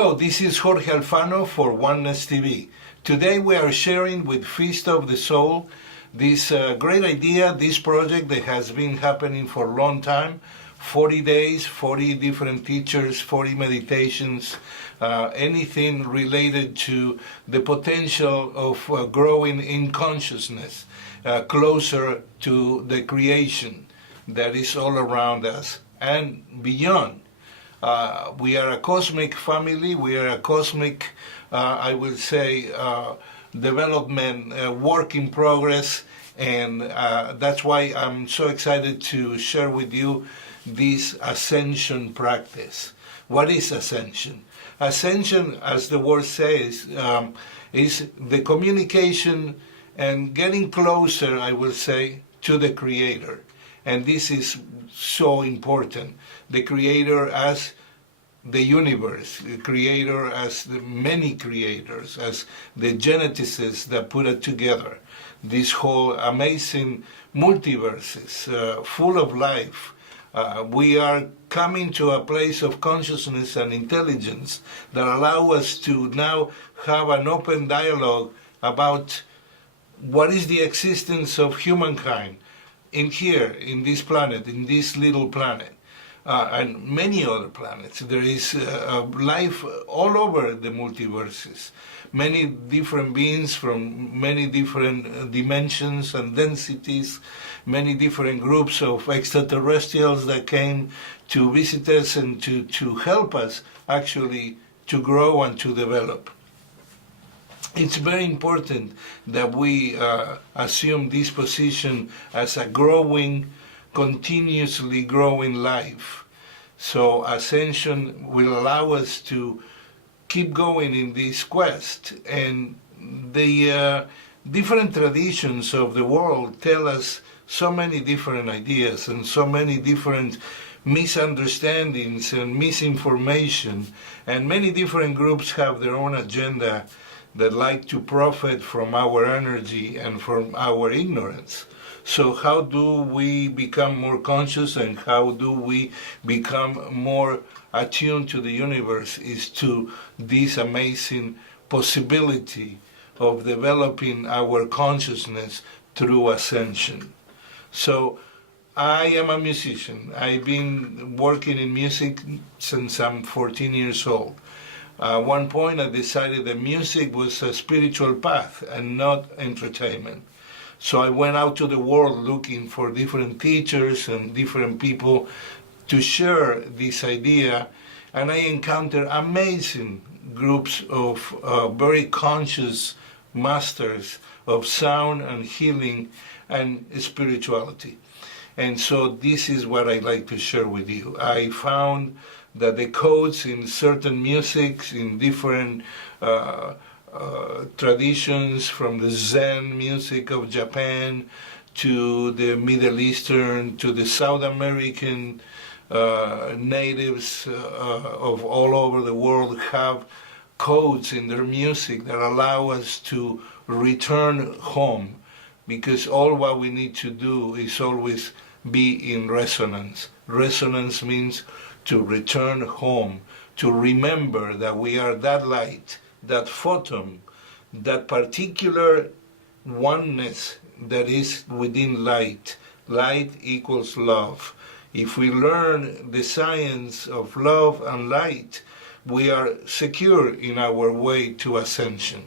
Hello, this is Jorge Alfano for Oneness TV. Today we are sharing with Feast of the Soul this great idea, this project that has been happening for a long time. 40 days, 40 different teachers, 40 meditations, anything related to the potential of growing in consciousness, closer to the creation that is all around us and beyond. We are a cosmic family, we are a cosmic, I will say, development, work in progress, and that's why I'm so excited to share with you this Ascension practice. What is Ascension? Ascension, as the word says, is the communication and getting closer, I will say, to the Creator. And this is so important. The Creator as the universe, the Creator as the many creators, as the geneticists that put it together. This whole amazing multiverses, full of life. We are coming to a place of consciousness and intelligence that allow us to now have an open dialogue about what is the existence of humankind in here, in this planet, in this little planet, and many other planets. There is life all over the multiverses. Many different beings from many different dimensions and densities, many different groups of extraterrestrials that came to visit us and to help us actually to grow and to develop. It's very important that we assume this position as a growing, continuously growing life. So Ascension will allow us to keep going in this quest, and the different traditions of the world tell us so many different ideas and so many different misunderstandings and misinformation, and many different groups have their own agenda that like to profit from our energy and from our ignorance. So how do we become more conscious and how do we become more attuned to the universe is to this amazing possibility of developing our consciousness through Ascension. So I am a musician. I've been working in music since I'm 14 years old. At one point I decided that music was a spiritual path and not entertainment. So I went out to the world looking for different teachers and different people to share this idea, and I encountered amazing groups of very conscious masters of sound and healing and spirituality. And so this is what I'd like to share with you. I found that the codes in certain musics, in different traditions, from the Zen music of Japan to the Middle Eastern to the South American natives of all over the world, have codes in their music that allow us to return home, because all what we need to do is always be in resonance. Resonance means to return home, to remember that we are that light, that photon, that particular oneness that is within light. Light equals love. If we learn the science of love and light, we are secure in our way to ascension.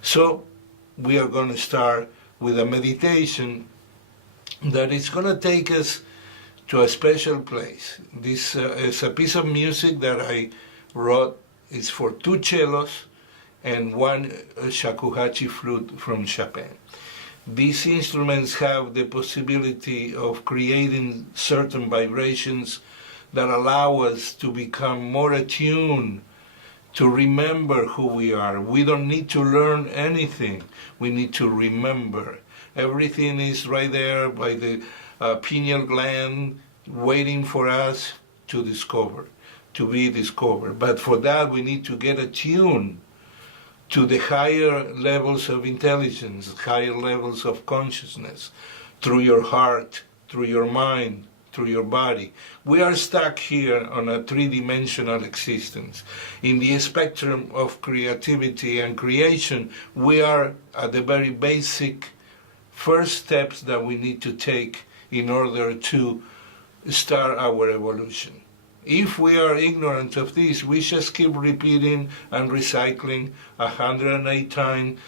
So we are going to start with a meditation that is going to take us to a special place. This is a piece of music that I wrote. It's for 2 cellos and 1 shakuhachi flute from Japan. These instruments have the possibility of creating certain vibrations that allow us to become more attuned, to remember who we are. We don't need to learn anything. We need to remember. Everything is right there by the pineal gland, waiting for us to discover, to be discovered. But for that, we need to get attuned to the higher levels of intelligence, higher levels of consciousness, through your heart, through your mind, through your body. We are stuck here on a three-dimensional existence. In the spectrum of creativity and creation, we are at the very basic first steps that we need to take in order to start our evolution. If we are ignorant of this, we just keep repeating and recycling 108 times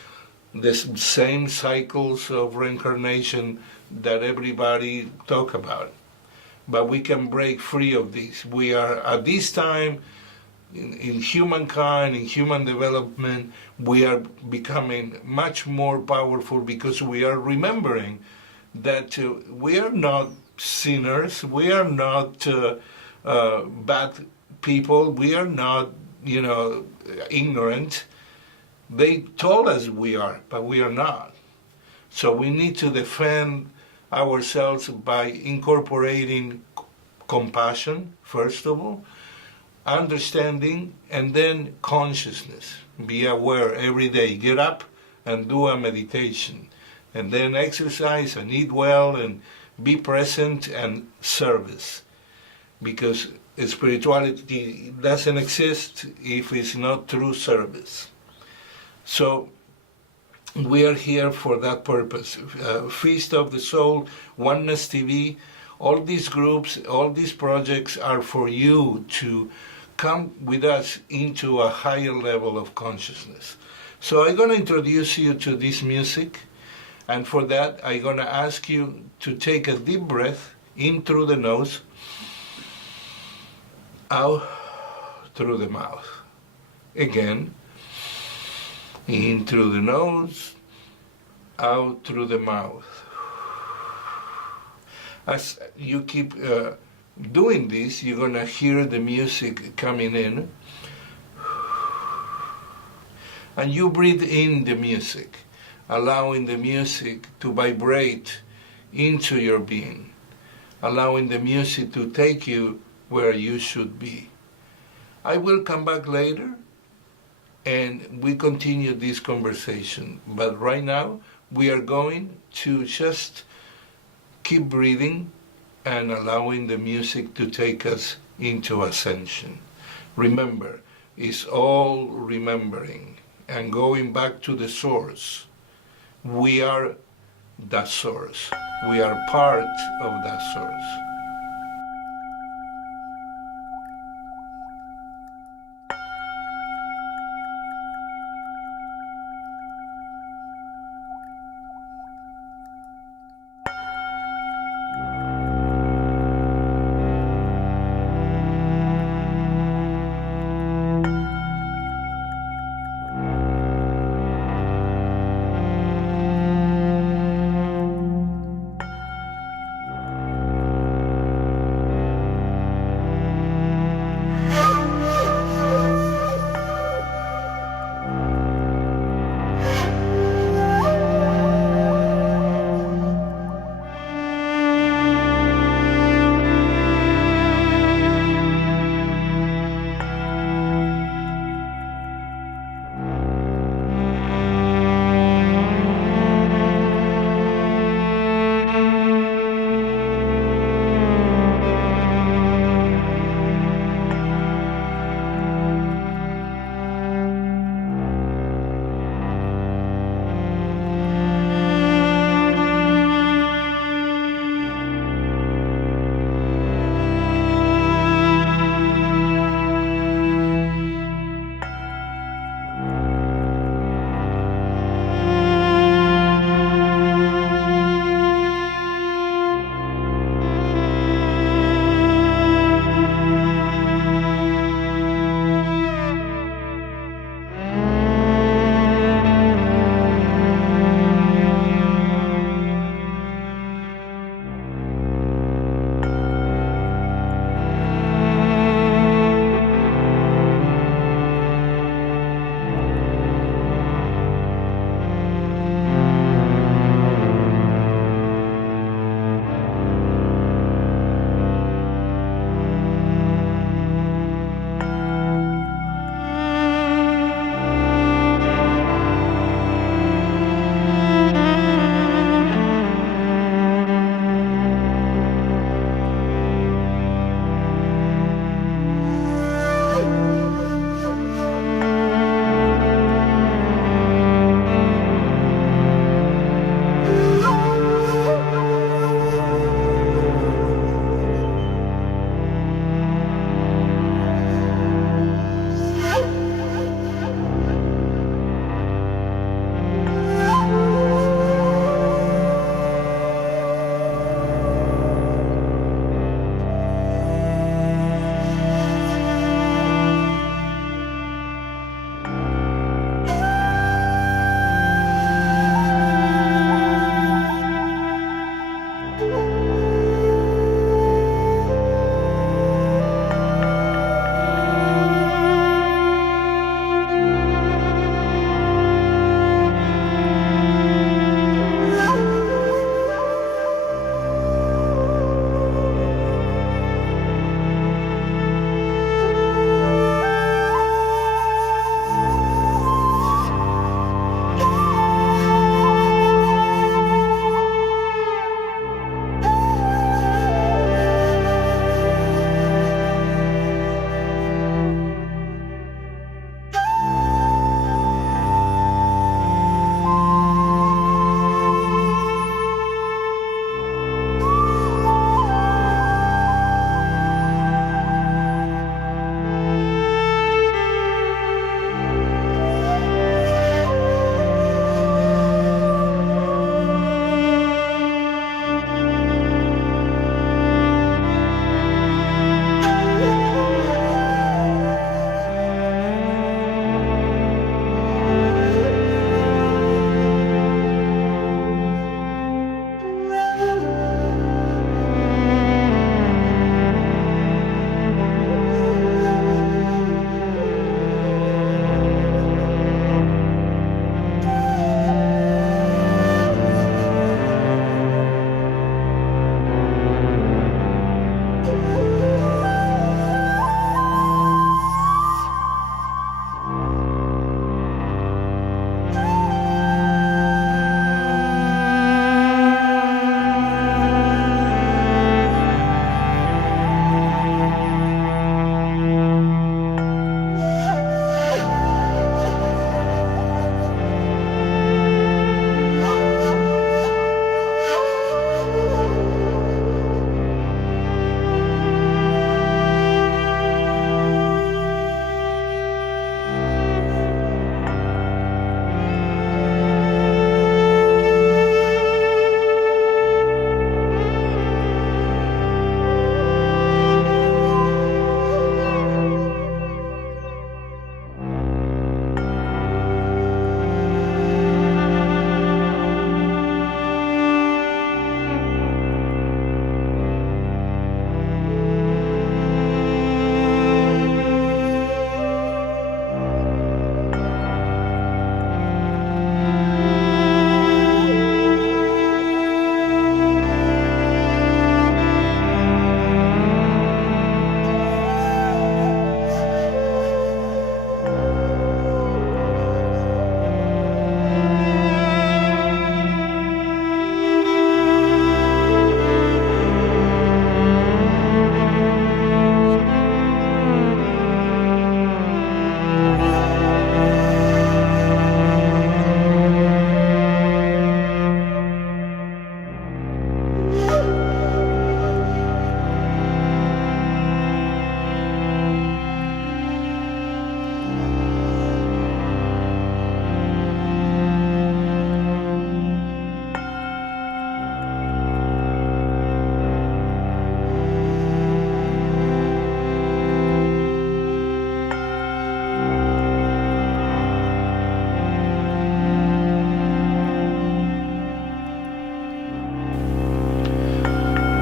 the same cycles of reincarnation that everybody talk about. But we can break free of this. We are, at this time, in humankind, in human development, we are becoming much more powerful because we are remembering that we are not sinners, we are not bad people, we are not, ignorant. They told us we are, but we are not. So we need to defend ourselves by incorporating compassion, first of all, understanding, and then consciousness. Be aware every day. Get up and do a meditation. And then exercise and eat well and be present and service. Because spirituality doesn't exist if it's not through service. So we are here for that purpose. Feast of the Soul, Oneness TV, all these groups, all these projects are for you to come with us into a higher level of consciousness. So I'm going to introduce you to this music, and for that I'm going to ask you to take a deep breath in through the nose, out through the mouth. Again, in through the nose, out through the mouth. As you keep doing this, you're going to hear the music coming in. And you breathe in the music, allowing the music to vibrate into your being, allowing the music to take you where you should be. I will come back later and we continue this conversation. But right now, we are going to just keep breathing and allowing the music to take us into ascension. Remember, it's all remembering and going back to the source. We are that source. We are part of that source.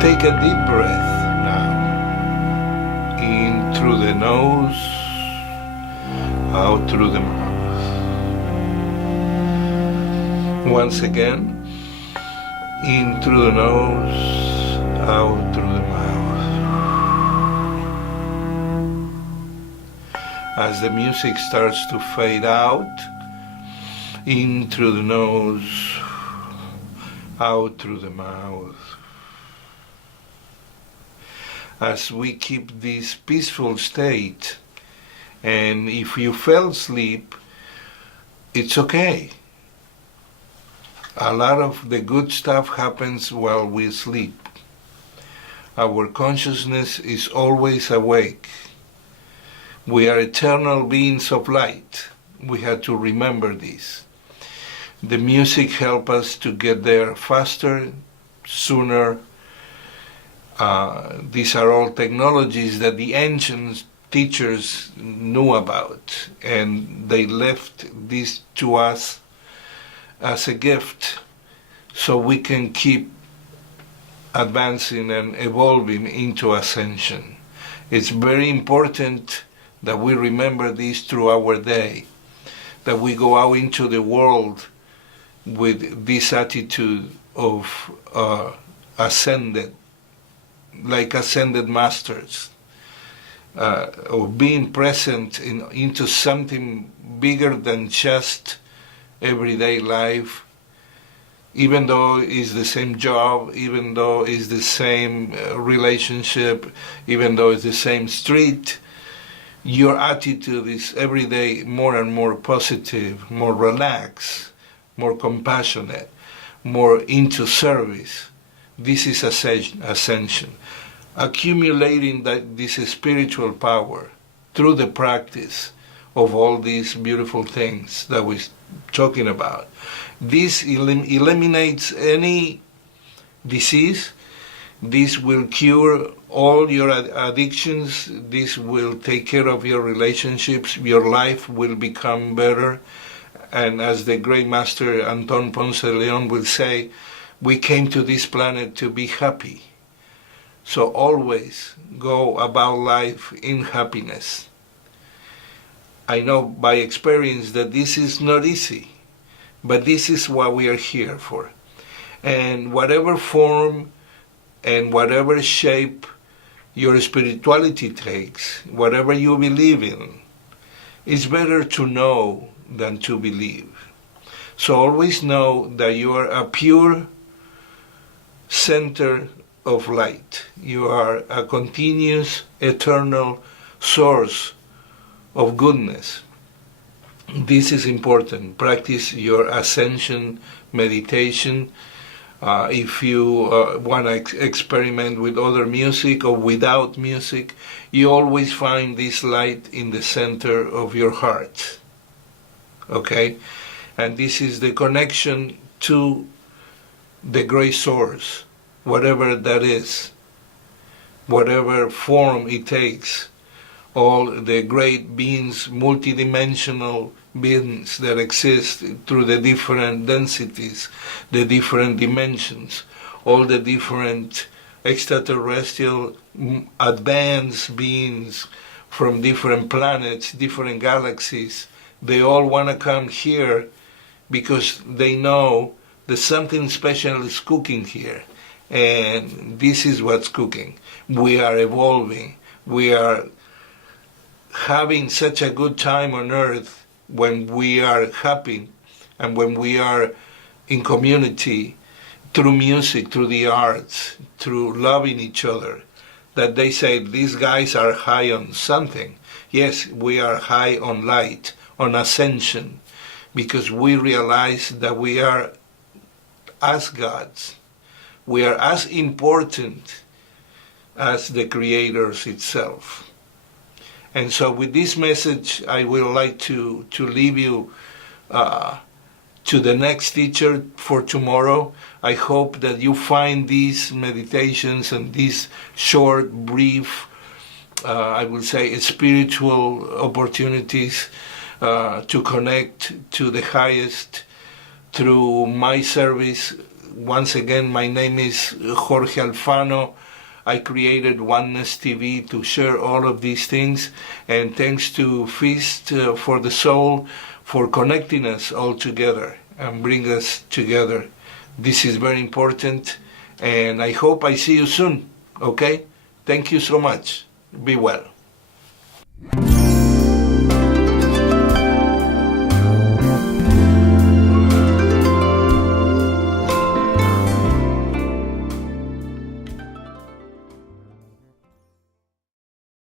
Take a deep breath now. In through the nose, out through the mouth. Once again, in through the nose, out through the mouth. As the music starts to fade out, in through the nose, out through the mouth. As we keep this peaceful state, and if you fell asleep, it's okay. A lot of the good stuff happens while we sleep. Our consciousness is always awake. We are eternal beings of light. We have to remember this. The music helps us to get there faster, sooner. These are all technologies that the ancient teachers knew about, and they left this to us as a gift so we can keep advancing and evolving into ascension. It's very important that we remember this through our day, that we go out into the world with this attitude of ascended, like ascended masters, of being present into something bigger than just everyday life, even though it's the same job, even though it's the same relationship, even though it's the same street. Your attitude is every day more and more positive, more relaxed, more compassionate, more into service. This is ascension. Accumulating this spiritual power through the practice of all these beautiful things that we're talking about. This eliminates any disease. This will cure all your addictions. This will take care of your relationships. Your life will become better. And as the great master Anton Ponce de Leon will say, we came to this planet to be happy. So always go about life in happiness. I know by experience that this is not easy, but this is what we are here for. And whatever form and whatever shape your spirituality takes, whatever you believe in, it's better to know than to believe. So always know that you are a pure center of light. You are a continuous, eternal source of goodness. This is important. Practice your ascension meditation. If you want to experiment with other music or without music, you always find this light in the center of your heart. Okay? And this is the connection to the great source, whatever that is, whatever form it takes. All the great beings, multidimensional beings that exist through the different densities, the different dimensions, all the different extraterrestrial advanced beings from different planets, different galaxies, they all want to come here because they know that something special is cooking here. And this is what's cooking. We are evolving. We are having such a good time on earth when we are happy and when we are in community through music, through the arts, through loving each other, that they say these guys are high on something. Yes, we are high on light, on ascension, because we realize that we are as gods. We are as important as the creators itself. And so with this message, I would like to leave you to the next teacher for tomorrow. I hope that you find these meditations and these short, brief, I will say, spiritual opportunities to connect to the highest through my service once again, my name is Jorge Alfano. I created Oneness TV to share all of these things, and thanks to Feast for the Soul for connecting us all together and bring us together. This is very important, and I hope I see you soon, okay? Thank you so much. Be well.